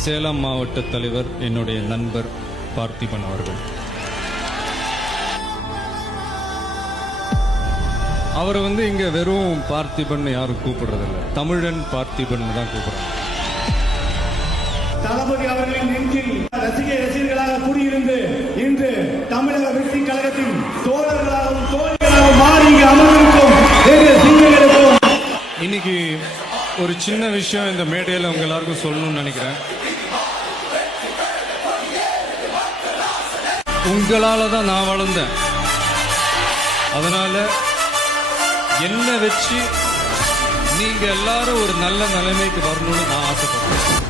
சேலம் மாவட்ட தலைவர் என்னுடைய நண்பர் பார்த்திபன் அவர்கள். அவரை இங்க வெறும் பார்த்திபன் யாரும் கூப்பிடுறதில்ல, தமிழன் பார்த்திபன் தான் கூப்பிடுறாங்க. தளபதி அவர்களின் நெஞ்சில் ரசிகர்களாக கூடியிருந்து இன்று தமிழக வெற்றி கழகத்தின் தோழர்களாகவும் தோழிகளாகவும் மாறி அமர்ந்திருக்கும் இன்னைக்கு ஒரு சின்ன விஷயம் இந்த மேடையில் உங்க எல்லாருக்கும் சொல்லணும்னு நினைக்கிறேன். உங்களால தான் நான் வளர்ந்தேன். அதனால என்ன வச்சு நீங்க எல்லாரும் ஒரு நல்ல நிலைமைக்கு வரணும்னு நான் ஆசைப்படுறேன்.